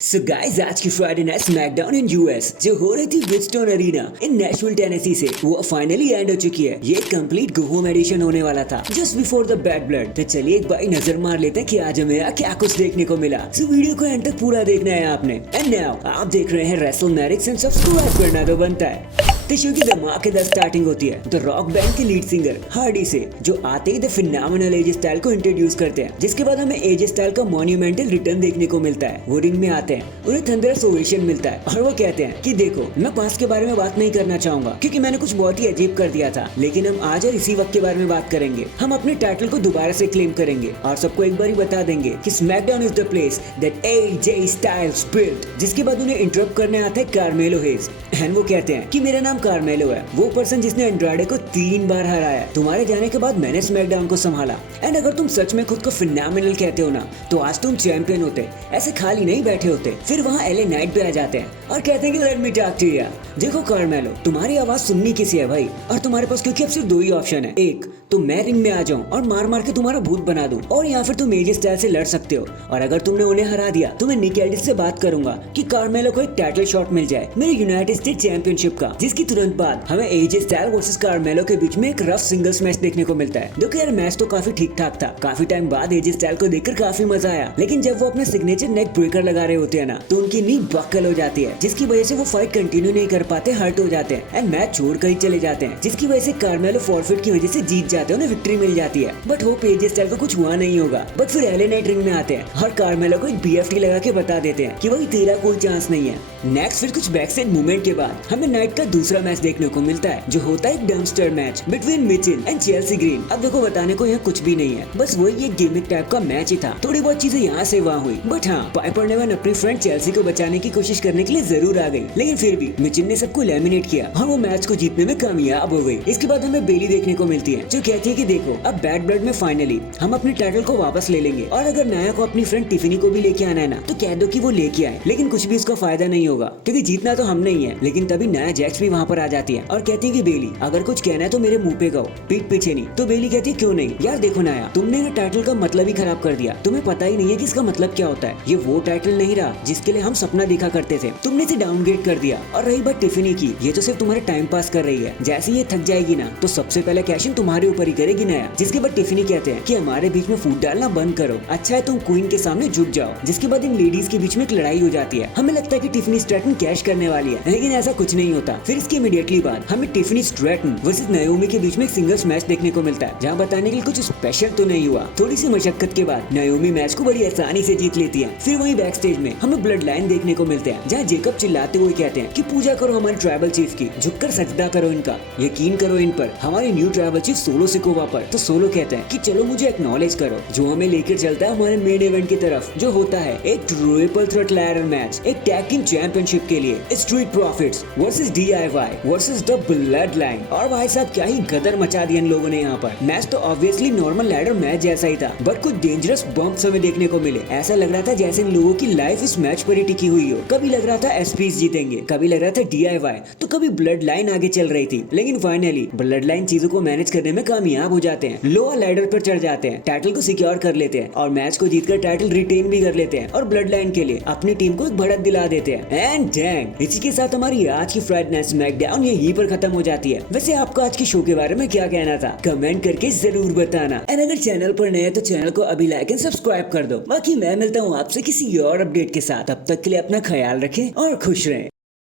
So guys आज की Friday night SmackDown in US जो हो रही थी ब्रिजस्टोन अरीना इन नेशविल टेनेसी से वो फाइनली एंड हो चुकी है। ये कंप्लीट गो होम एडिशन होने वाला था just before the bad blood. तो चलिए एक बार नजर मार लेते हैं कि आज हमें क्या कुछ देखने को मिला। सो वीडियो को एंड तक पूरा देखना है आपने। एंड नाउ आप देख रहे हैं रेसलमैनिक्स एंड सब्सक्राइब करना तो बनता है। तो शो की धमाकेदार स्टार्टिंग होती है द रॉक बैंड के लीड सिंगर हार्डी से, जो आते ही द फिनोमिनल एजे स्टाइल को इंट्रोड्यूस करते हैं। जिसके बाद हमें एजे स्टाइल का मॉन्यूमेंटल रिटर्न देखने को मिलता है। वो रिंग में आते हैं, उन्हें थंडरस ओवेशन मिलता है और वो कहते हैं कि देखो मैं पास्ट के बारे में बात नहीं करना चाहूंगा क्योंकि मैंने कुछ बहुत ही अजीब कर दिया था, लेकिन हम आज और इसी वक्त के बारे में बात करेंगे। हम अपने टाइटल को दोबारा से क्लेम करेंगे और सबको एक बार ही बता देंगे कि SmackDown is the place that AJ Styles built. जिसके बाद उन्हें इंटरप्ट करने आता है कार्मेलो हेज एंड वो कहते हैं कि मेरा नाम कार्मेलो है, वो पर्सन जिसने एंड्राइडे को 3 बार हराया। तुम्हारे जाने के बाद मैंने स्मैकडाउन को संभाला एंड अगर तुम सच में खुद को फिनोमिनल कहते हो ना तो आज तुम चैंपियन होते, ऐसे खाली नहीं बैठे होते। फिर वहाँ एले नाइट पे आ जाते हैं और कहते हैं कि let me talk to you. देखो कार्मेलो, तुम्हारी आवाज सुननी किसी है भाई, और तुम्हारे पास क्योंकि अब सिर्फ 2 ही ऑप्शन है। एक तो मैं रिंग में आ जाऊं और मार मार के तुम्हारा भूत बना दूं, और या फिर तुम एजे स्टाइल से लड़ सकते हो। और अगर तुमने उन्हें हरा दिया तो मैं निक एल्डिस से बात करूंगा कि कार्मेलो को एक टाइटल शॉट मिल जाए मेरे यूनाइटेड स्टेट चैंपियनशिप का। जिसकी तुरंत बाद हमें एजे स्टाइल वर्सेस कार्मेलो के बीच में एक रफ सिंगल्स मैच देखने को मिलता है। देखो यार, मैच तो काफी ठीक ठाक था। काफी टाइम बाद एजे स्टाइल को देखकर काफी मजा आया, लेकिन जब वो अपना सिग्नेचर नेक ब्रेकर लगा रहे होते हैं ना तो उनकी नी बक्कल हो जाती है, जिसकी वजह से वो फाइट कंटिन्यू नहीं कर पाते, हर्ट हो जाते हैं एंड मैच छोड़ कर ही चले जाते हैं। जिसकी वजह से कार्मेलो फॉरफिट की वजह से जीत जाते हैं, उन्हें विक्ट्री मिल जाती है। बट होप एजे स्टाइल को कुछ हुआ नहीं होगा। बट फिर एले नाइट रिंग में आते हैं और कार्मेलो को एक बीएफटी लगा के बता देते हैं कि भाई तेरा कोई चांस नहीं है। नेक्स्ट फिर कुछ बैक साइड मूवमेंट के बाद हमें नाइट का दूसरा मैच देखने को मिलता है, जो होता है एक dumpster match between Mitchell and Chelsea green. अब देखो बताने को यहाँ कुछ भी नहीं है, बस वही एक गिमिक टाइप का मैच ही था। थोड़ी बहुत चीजें यहाँ से वहाँ हुई, बट हाँ पाइपर नेवन अपनी फ्रेंड चेल्सी को बचाने की कोशिश करने के लिए जरूर आ गई, लेकिन फिर भी मिचेल ने सबको एलिमिनेट किया और वो मैच को जीतने में कामयाब हो गई। इसके बाद हमें बेली देखने को मिलती है, जो कहती है कि देखो अब बैड ब्लड में फाइनली हम अपने टाइटल को वापस ले लेंगे, और अगर नाया को अपनी फ्रेंड टिफिनी को भी लेके आना है ना तो कह दो कि वो लेके आए, लेकिन कुछ भी उसका फायदा नहीं होगा क्योंकि जीतना तो हम नहीं है। लेकिन तभी नाया जैक्स भी वहाँ पर आ जाती है और कहती है कि बेली अगर कुछ कहना है तो मेरे मुंह पे कहो, पीठ पीछे नहीं। तो बेली कहती है क्यों नहीं यार, देखो नाया तुमने ना टाइटल का मतलब ही खराब कर दिया। तुम्हें पता ही नहीं है कि इसका मतलब क्या होता है। ये वो टाइटल नहीं रहा जिसके लिए हम सपना देखा करते थे, तुमने इसे डाउनग्रेड कर दिया। और रही बात टिफिनी की, ये तो सिर्फ तुम्हारे टाइम पास कर रही है। जैसे ये थक जाएगी ना तो सबसे पहले कैशिंग तुम्हारे ऊपर ही करेगी नाया। जिसके बाद टिफिनी कहते हैं कि हमारे बीच में फूट डालना बंद करो, अच्छा है तुम क्वीन के सामने झुक जाओ। जिसके बाद इन लेडीज के बीच में एक लड़ाई हो जाती है। हमें लगता है कि टिफिनी स्ट्रैटन कैश करने वाली है, लेकिन ऐसा कुछ नहीं होता। फिर इसके इमीडिएटली बाद हमें टिफिनी स्ट्रैटन वर्सेस नाओमी के बीच में एक सिंगल्स मैच देखने को मिलता है, जहाँ बताने के लिए कुछ स्पेशल तो नहीं हुआ। थोड़ी सी मशक्कत के बाद नाओमी मैच को बड़ी आसानी से जीत लेती है। फिर वहीं बैक स्टेज में हमें ब्लड लाइन देखने को मिलते हैं, जहाँ जेकब चिल्लाते हुए कहते हैं कि पूजा करो हमारे ट्राइबल चीफ की, झुककर सजदा करो इनका, यकीन करो इन पर, हमारे new tribal chief solo Sikoa पर। तो सोलो कहते हैं कि चलो मुझे एक्नॉलेज करो, जो हमें लेकर चलता है हमारे मेन इवेंट की तरफ, जो होता है एक ट्रिपल थ्रेट लैडर मैच, एक टैग टीम चैंपियनशिप के लिए street profits versus DIY versus the blood line. और भाई साहब क्या ही गदर मचा दिया इन लोगों ने यहाँ पर। मैच तो ऑब्वियसली नॉर्मल लैडर मैच जैसा ही था, बट कुछ डेंजरस बम्प्स हमें देखने को मिले। ऐसा लग रहा था जैसे इन लोगों की लाइफ इस मैच पर ही टिकी हुई हो। कभी लग रहा था एसपीज जीतेंगे, कभी लग रहा था डीआईवाई, तो कभी ब्लड लाइन आगे चल रही थी। लेकिन फाइनली ब्लड लाइन चीजों को मैनेज करने में कामयाब हो जाते हैं, लोअर लैडर पर चढ़ जाते हैं, टाइटल को सिक्योर कर लेते हैं और मैच को जीतकर टाइटल रिटेन भी कर लेते हैं और ब्लड लाइन के लिए अपनी टीम को एक बढ़त दिला देते हैं। एंड डैंग, इसी के साथ हमारी आज की फ्राइडे नाइट स्मैकडाउन यहीं पर खत्म हो जाती है। वैसे आपको आज के शो के बारे में क्या कहना था कमेंट करके जरूर बताना। एंड अगर चैनल पर नए हैं तो चैनल को अभी लाइक एंड सब्सक्राइब कर दो। बाकी मैं मिलता हूँ आपसे किसी और अपडेट के साथ, तब तक के लिए अपना ख्याल रखें और खुश रहें।